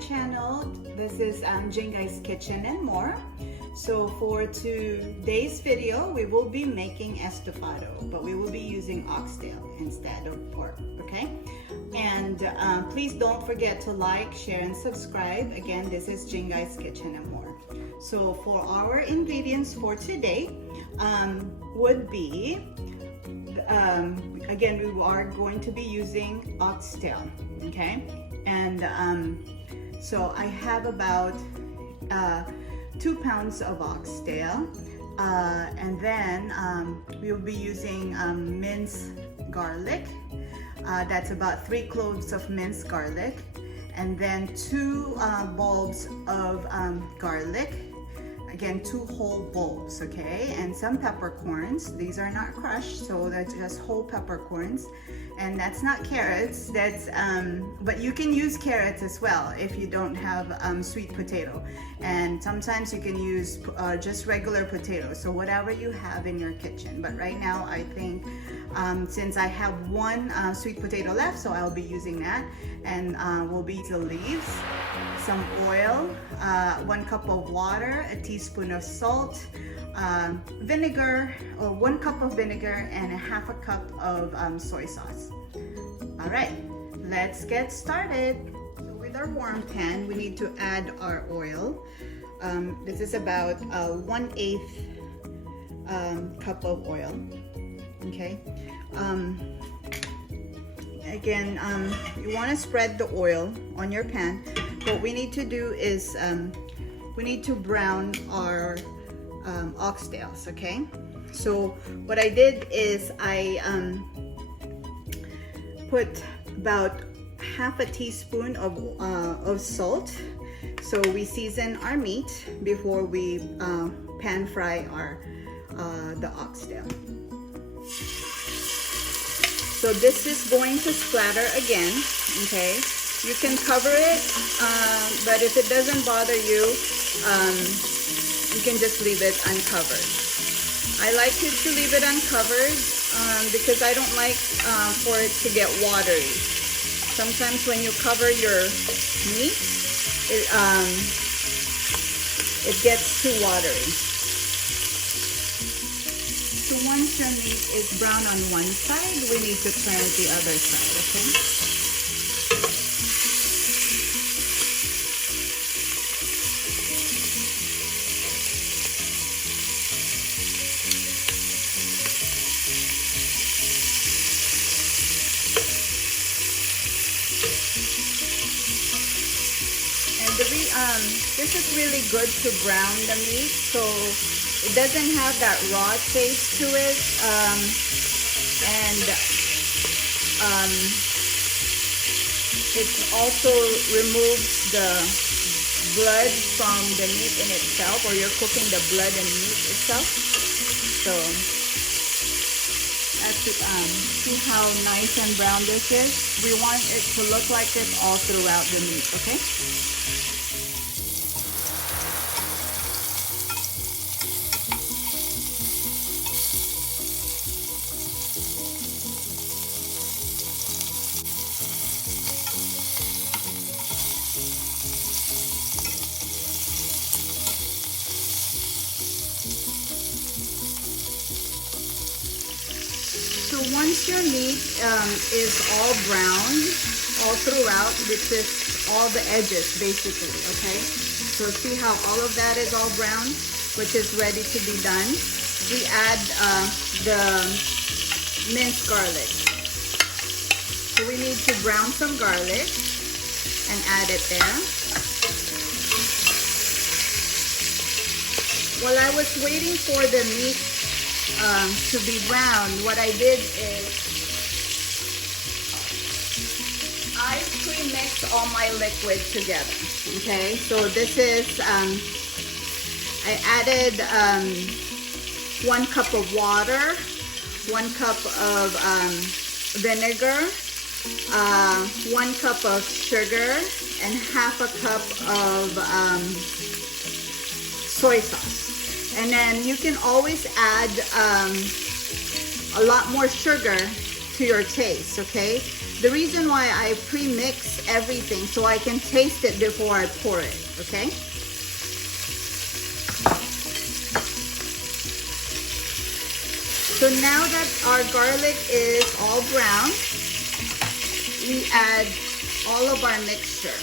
channel. This is Jingai's Kitchen and More. So for today's video, we will be making estofado, but we will be using oxtail instead of pork, okay? And please don't forget to like, share, and subscribe. Again, this is Jingai's Kitchen and More. So for our ingredients for today would be, again, we are going to be using oxtail, okay? And so I have about 2 pounds of oxtail, and then we will be using minced garlic. That's about 3 cloves of minced garlic, and then 2 bulbs of garlic. Again, 2 whole bulbs, okay? And some peppercorns. These are not crushed, so that's just whole peppercorns. And that's not carrots, that's but you can use carrots as well if you don't have sweet potato. And sometimes you can use just regular potatoes, so whatever you have in your kitchen. But right now I think since I have 1 sweet potato left, so I'll be using that. And we'll be the leaves, some oil, 1 cup of water, a teaspoon of salt, vinegar, or 1 cup of vinegar, and a ½ cup of soy sauce. All right, let's get started. So with our warm pan, we need to add our oil. This is about 1/8 cup of oil. Okay. Again, you want to spread the oil on your pan. What we need to do is we need to brown our oxtails, okay? So what I did is I put about ½ teaspoon of salt. So we season our meat before we pan fry our the oxtail. So this is going to splatter again, okay? You can cover it, but if it doesn't bother you, you can just leave it uncovered. I like it to leave it uncovered because I don't like for it to get watery. Sometimes when you cover your meat, it gets too watery. So once your meat is brown on one side, we need to turn the other side, okay? This is really good to brown the meat, so it doesn't have that raw taste to it, and it also removes the blood from the meat in itself, or you're cooking the blood and meat itself. So see how nice and brown this is. We want it to look like this all throughout the meat, okay? So once your meat is all brown all throughout, which is all the edges basically, okay? So see how all of that is all brown, which is ready to be done. We add the minced garlic. So we need to brown some garlic and add it there. While I was waiting for the meat to be brown, what I did is I pre-mix all my liquid together, okay? So this is, I added 1 cup of water, 1 cup of vinegar, 1 cup of sugar, and ½ cup of soy sauce. And then you can always add a lot more sugar to your taste, okay? The reason why I pre-mix everything so I can taste it before I pour it, okay? So now that our garlic is all brown, we add all of our mixture.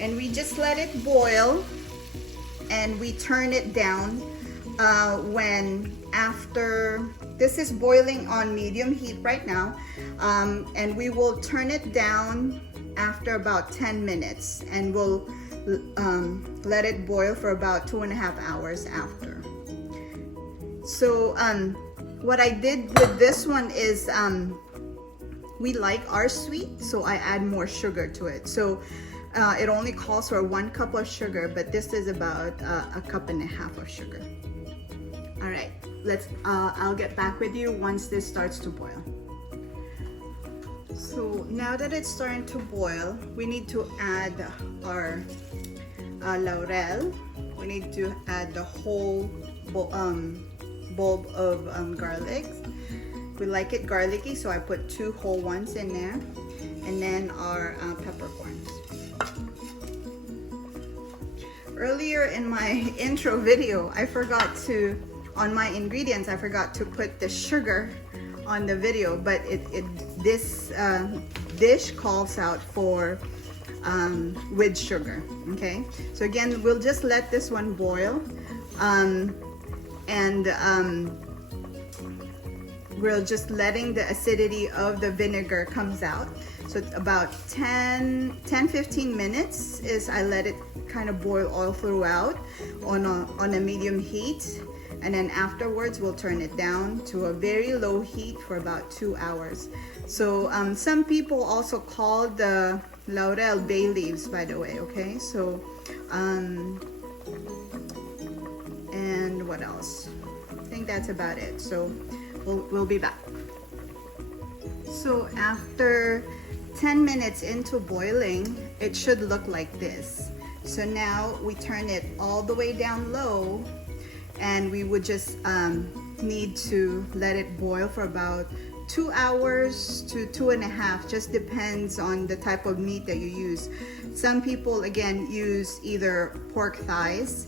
And we just let it boil, and we turn it down after this is boiling on medium heat right now, and we will turn it down after about 10 minutes, and we'll let it boil for about 2.5 hours after. So what I did with this one is we like our sweet, so I add more sugar to it. So it only calls for 1 cup of sugar, but this is about 1.5 cups of sugar. All right, I'll get back with you once this starts to boil. So now that it's starting to boil, we need to add our laurel. We need to add the whole bulb of garlic. We like it garlicky, so I put 2 whole ones in there, and then our peppercorns. Earlier in my intro video, on my ingredients, I forgot to put the sugar on the video, but this dish calls out for with sugar, okay? So again, we'll just let this one boil, we're just letting the acidity of the vinegar comes out. So it's about 10-15 minutes is I let it kind of boil all throughout on a medium heat, and then afterwards we'll turn it down to a very low heat for about 2 hours. So some people also call the laurel bay leaves, by the way, okay? So and what else? I think that's about it. So we'll be back. So after 10 minutes into boiling, it should look like this. So now we turn it all the way down low, and we would just need to let it boil for about 2 hours to 2.5, just depends on the type of meat that you use. Some people again use either pork thighs,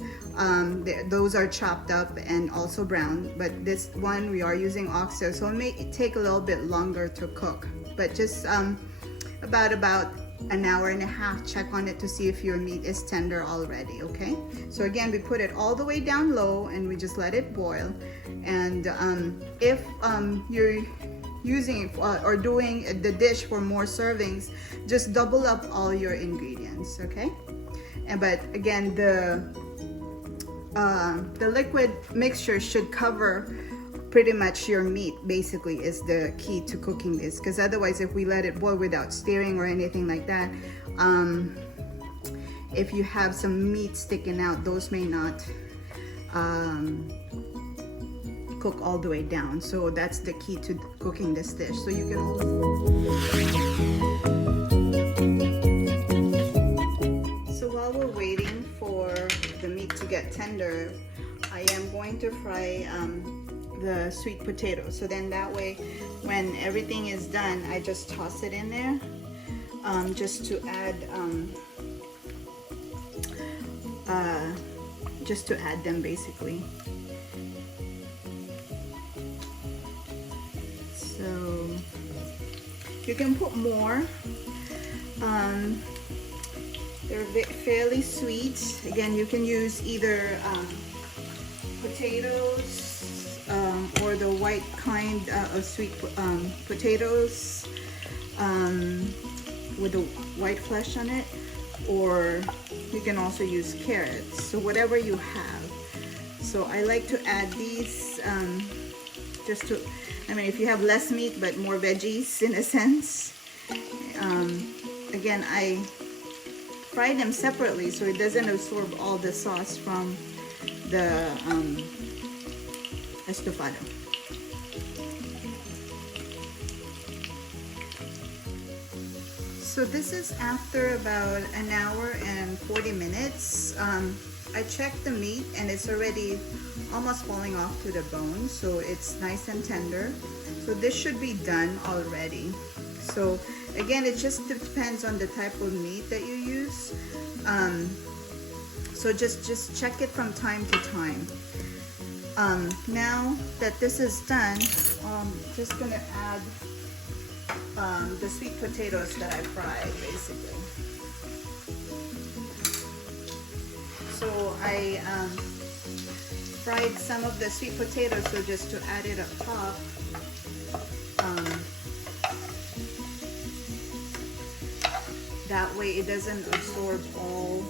those are chopped up and also brown, but this one we are using oxtail, so it may take a little bit longer to cook, but just about 1.5 hours, check on it to see if your meat is tender already, okay? So again, we put it all the way down low and we just let it boil. And if you're using it or doing the dish for more servings, just double up all your ingredients, okay? But again, the liquid mixture should cover pretty much your meat, basically, is the key to cooking this, because otherwise if we let it boil without stirring or anything like that, if you have some meat sticking out, those may not cook all the way down. So that's the key to cooking this dish. So you can So while we're waiting for the meat to get tender, I am going to fry the sweet potato. So then that way, when everything is done, I just toss it in there, just to add them basically. So you can put more. They're fairly sweet. Again, you can use either potatoes or the white kind of sweet potatoes with the white flesh on it, or you can also use carrots, so whatever you have. So I like to add these just to, I mean, if you have less meat but more veggies in a sense. Again, I fry them separately so it doesn't absorb all the sauce from the estofado. So this is after about an hour and 40 minutes. I checked the meat and it's already almost falling off to the bone, so it's nice and tender. So this should be done already. So again, it just depends on the type of meat that you use. So just check it from time to time. Now that this is done, just gonna add the sweet potatoes that I fried, basically. So I fried some of the sweet potatoes, so just to add it up top. That way it doesn't absorb all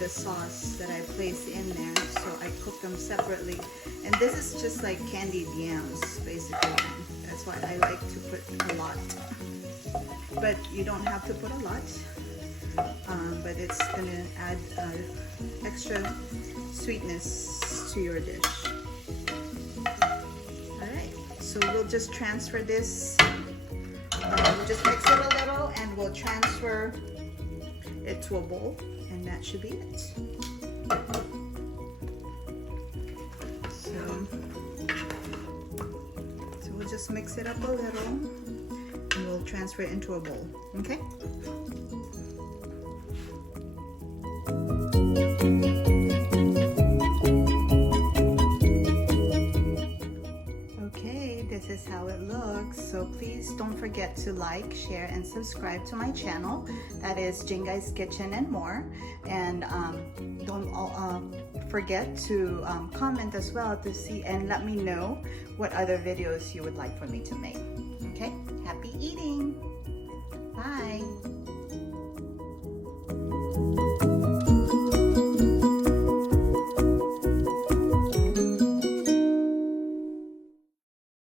the sauce that I placed in there. So I cook them separately. And this is just like candied yams, basically. That's why I like to put a lot. But you don't have to put a lot. But it's gonna add extra sweetness to your dish. Alright, so we'll just transfer this. We'll just mix it a little and we'll transfer it to a bowl, and that should be it. So we'll just mix it up a little and we'll transfer it into a bowl, okay? This is how it looks. So please don't forget to like, share, and subscribe to my channel. That is Jingai's Kitchen and More. And don't forget to comment as well to see and let me know what other videos you would like for me to make. Okay, happy eating. Bye.